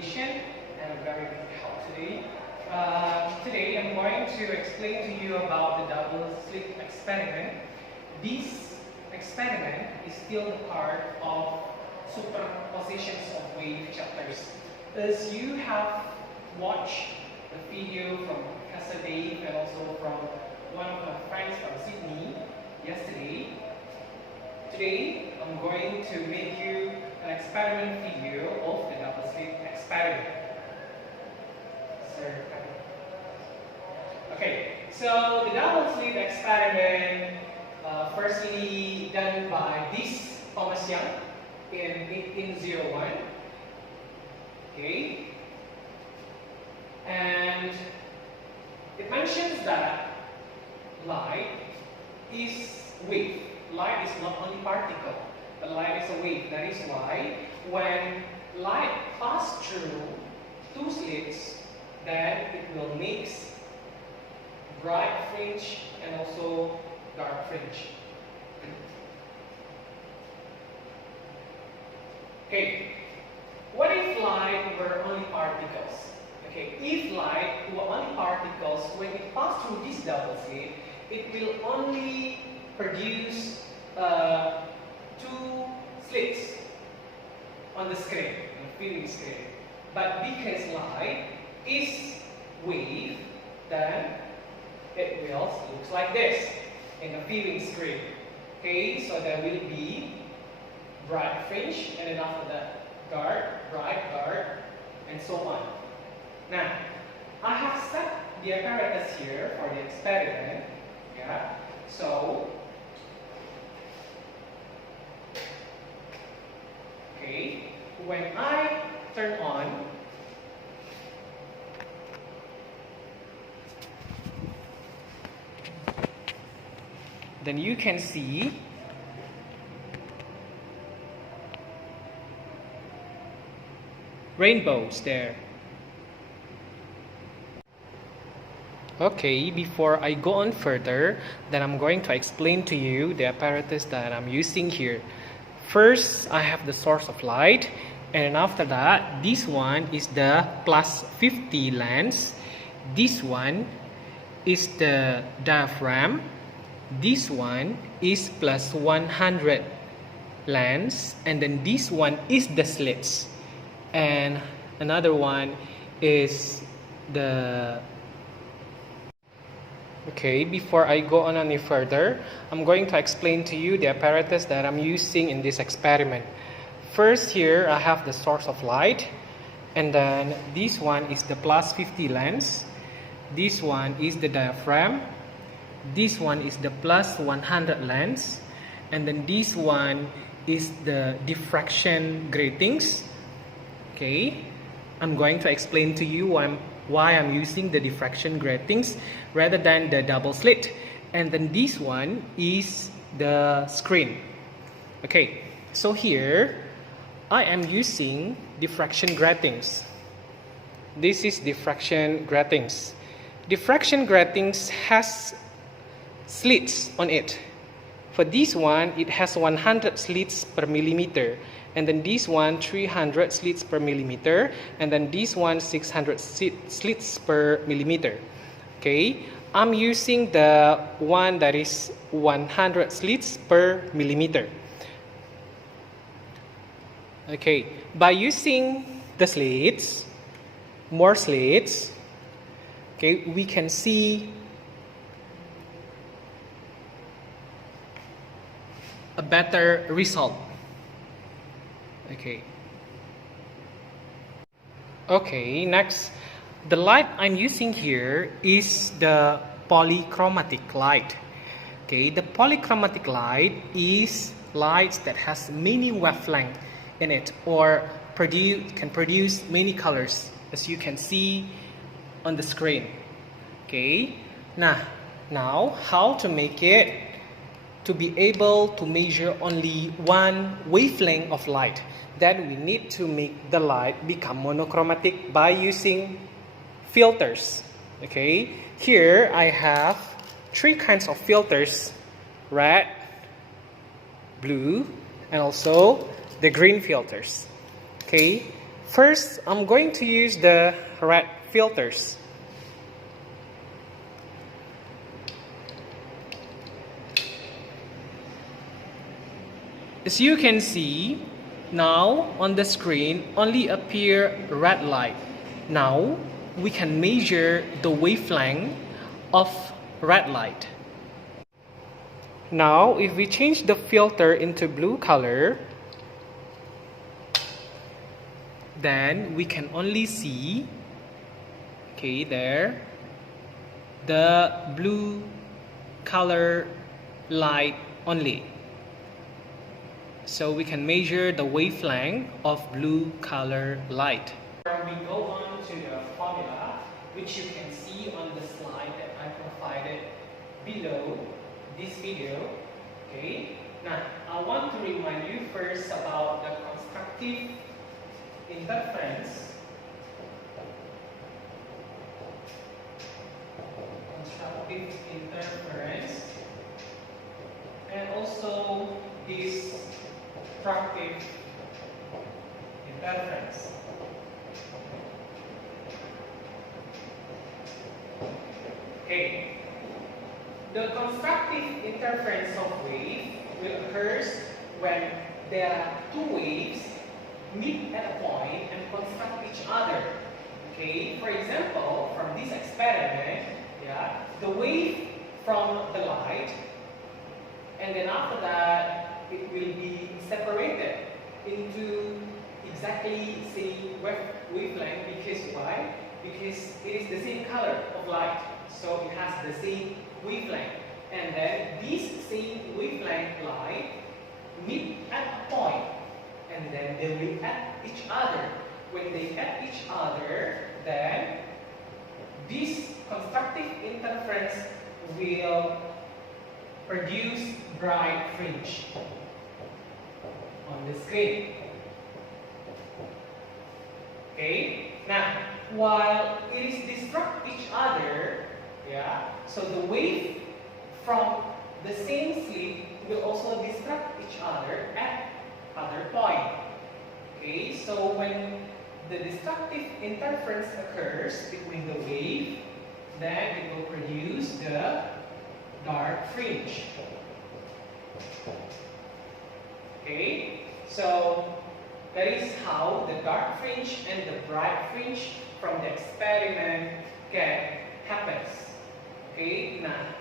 patient and a very good health today. Today I'm going to explain to you about the double slit experiment. This experiment is still the part of superpositions of wave chapters. As you have watched the video from Professor Dave and also from one of my friends from Sydney yesterday, today I'm going to make you an experiment video of the double slit experiment. Okay, so the double slit experiment firstly done by this Thomas Young in 1801. Okay, and it mentions that light is wave. Light is not only particle, but light is a wave. That is why when light passes through two slits, then it will mix bright fringe and also dark fringe. Okay, what if light were only particles? Okay, if light were only particles, when it passes through this double slit, it will only produce two slits on the screen, on the viewing screen. But because light is wave, then it will look like this in the viewing screen. Okay, so there will be bright fringe, and then after that dark, bright, dark, and so on. Now, I have set the apparatus here for the experiment. Yeah, so okay, when I turn on, then you can see rainbows there. Okay, before I go on further, then I'm going to explain to you the apparatus that I'm using here. First, I have the source of light, and after that, this one is the plus 50 lens. This one is the diaphragm. This one is plus 100 lens, and then this one is the slits, and another one is the... Okay, before I go on any further, I'm going to explain to you the apparatus that I'm using in this experiment. First, here I have the source of light, and then this one is the plus 50 lens. This one is the diaphragm. This one is the plus 100 lens, and then this one is the diffraction gratings. Okay, I'm going to explain to you why I'm using the diffraction gratings rather than the double slit. And then this one is the screen. Okay, so here I am using diffraction gratings. This is diffraction gratings. Diffraction gratings has slits on it. For this one, it has 100 slits per millimeter, and then this one 300 slits per millimeter, and then this one 600 slits per millimeter. Okay, I'm using the one that is 100 slits per millimeter. Okay, by using the slits, more slits, okay, we can see a better result. Okay, next, the light I'm using here is the polychromatic light. Okay, the polychromatic light is lights that has many wavelength in it, or can produce many colors, as you can see on the screen. Okay, now how to make it to be able to measure only one wavelength of light? Then we need to make the light become monochromatic by using filters. Okay, here I have three kinds of filters: red, blue, and also the green filters. Okay, First, I'm going to use the red filters. As you can see, now on the screen only appear red light. Now we can measure the wavelength of red light. Now if we change the filter into blue color, then we can only see, okay, there, the blue color light only. So we can measure the wavelength of blue color light. We go on to the formula, which you can see on the slide that I provided below this video. Okay. Now, I want to remind you first about the constructive interference. Constructive interference, and also this destructive interference. Okay. The constructive interference of wave will occur when there are two waves meet at a point and construct each other. Okay. For example, from this experiment, the wave from the light, and then after that it will be separated into exactly same wavelength. Because why? Because it is the same color of light, so it has the same wavelength. And then this same wavelength light meet at a point, and then they will add each other. When they add each other, then this constructive interference will produce bright fringe on the screen. Okay. Now, while it is disrupt each other, so the wave from the same slit will also disrupt each other at other point. Okay. So when the destructive interference occurs between the wave, then it will produce the dark fringe. Okay, so that is how the dark fringe and the bright fringe from the experiment can happen. Okay,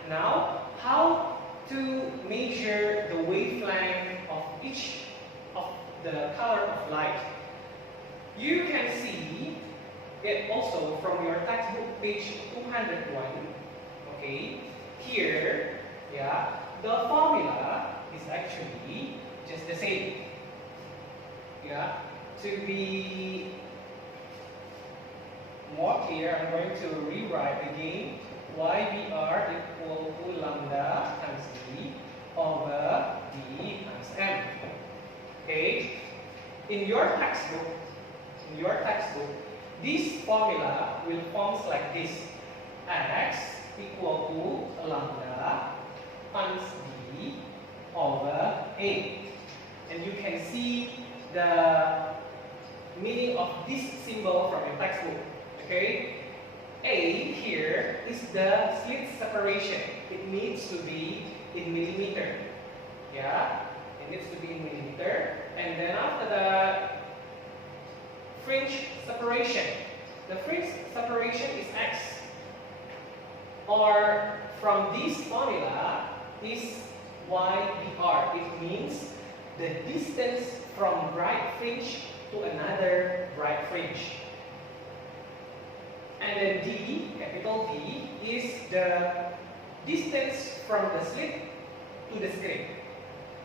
now how to measure the wavelength of each of the color of light? You can see it also from your textbook page 201. Okay, here, the formula is actually just the same. To be more clear, I'm going to rewrite again. YBR equal to lambda times D over D times M. Okay, in your textbook, this formula will form like this: X equal to lambda times D over A. And you can see the meaning of this symbol from your textbook. Okay, A here is the slit separation. It needs to be in millimeter. It needs to be in millimeter. And then after that, fringe separation. The fringe separation is X. Or from this formula is YBR. It means the distance from bright fringe to another bright fringe. And then D, capital D, is the distance from the slit to the screen,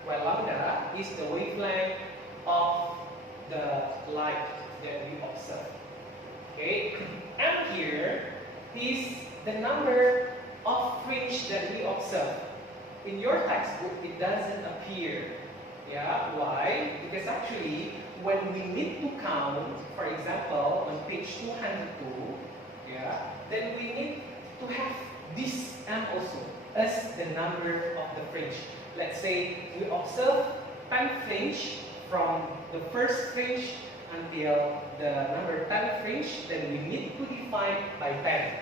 while lambda is the wavelength of the light that we observe. Okay, and here is the number of fringe that we observe. In your textbook, it doesn't appear. Why? Because actually, when we need to count, for example, on page 202, then we need to have this M also as the number of the fringe. Let's say we observe 10 fringe from the first fringe until the number 10 fringe, then we need to divide by 10.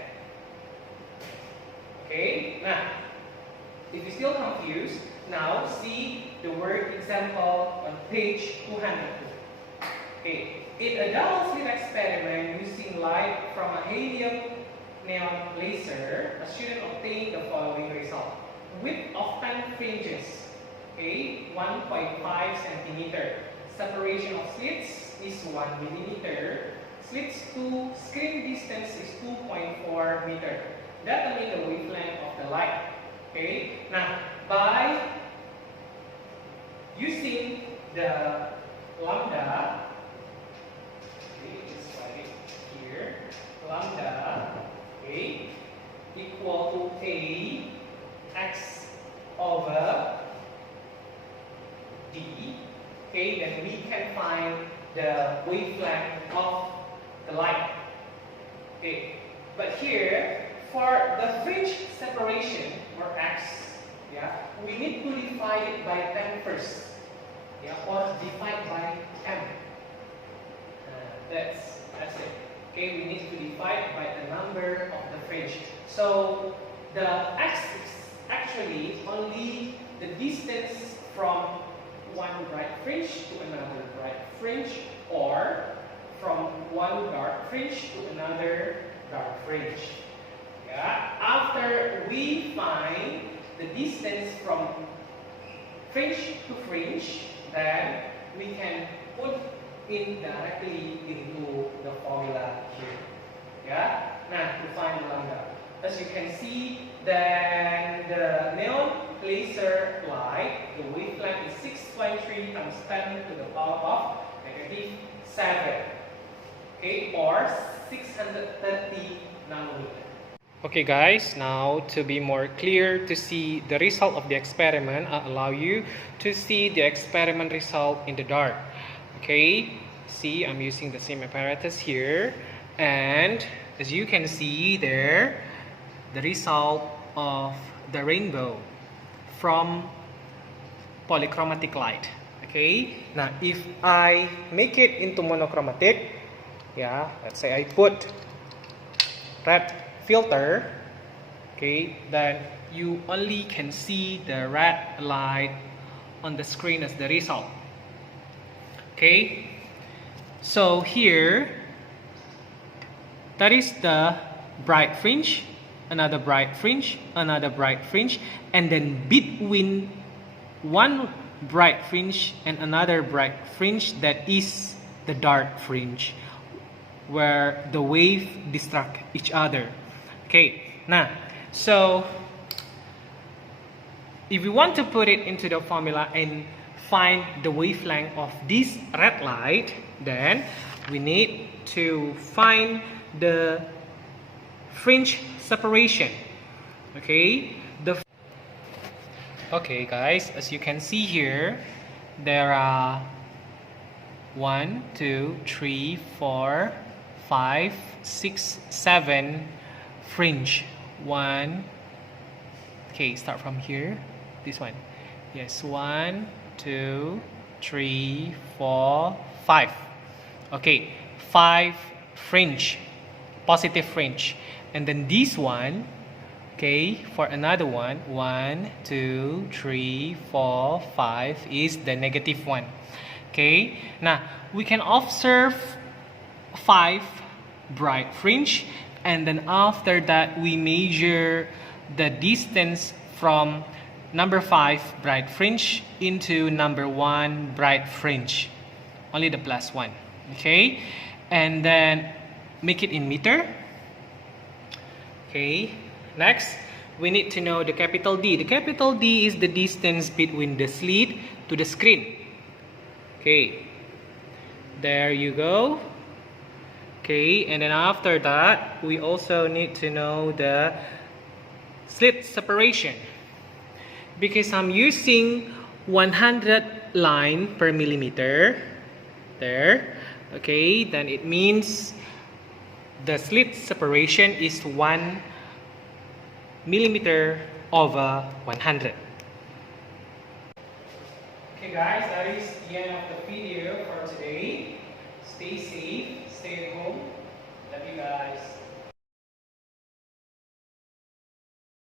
Okay, now, if you're still confused, now see the word example on page 202. Okay, in a double slit experiment using light from a helium neon laser, a student obtained the following result. Width of 10 fringes, okay, 1.5 centimeter. Separation of slits is 1 millimeter. Slits to screen distance is 2.4 meter. Determine the wavelength of the light. Okay, now by using the lambda, okay, just write it here, lambda, okay, equal to A x over d, okay, then we can find the wavelength of the light. Okay, but here for the fringe separation or x, yeah, we need to divide it by 10 first, yeah, or divide by m. That's it. Okay, we need to divide by the number of the fringe. So the x is actually only the distance from one bright fringe to another bright fringe, or from one dark fringe to another dark fringe. Yeah. After we find the distance from fringe to fringe, then we can put it directly into the formula here. Yeah. Now to find lambda, as you can see, then the neon laser light, the wavelength is 6.3 times 10 to the power of -7, okay, or 630 nanometer. Okay guys, now to be more clear to see the result of the experiment, I'll allow you to see the experiment result in the dark. Okay, see, I'm using the same apparatus here, and as you can see there, the result of the rainbow from polychromatic light. Okay, now if I make it into monochromatic, yeah, let's say I put red filter, okay, then you only can see the red light on the screen as the result. Okay, so here that is the bright fringe, another bright fringe, another bright fringe, and then between one bright fringe and another bright fringe, that is the dark fringe, where the wave distract each other. Okay, now, so if we want to put it into the formula and find the wavelength of this red light, then we need to find the fringe separation. Okay, okay guys, as you can see here, there are 1, 2, 3, 4, 5, 6, 7 fringe. 1, okay, start from here, this one, yes, 1, 2, 3, 4, 5, okay, 5 fringe, positive fringe, and then this one, okay, for another one, 1, 2, 3, 4, 5 is the negative one. Okay, now we can observe 5 bright fringe, and then after that we measure the distance from number 5 bright fringe into number 1 bright fringe, only the plus 1. Okay, and then make it in meter. Okay, next we need to know the capital D. The capital D is the distance between the slit to the screen. Okay, there you go. Okay, and then after that we also need to know the slit separation, because I'm using 100 line per millimeter there. Okay, then it means the slit separation is 1 millimeter over 100. Okay guys, that is the end of the video for today. Stay safe.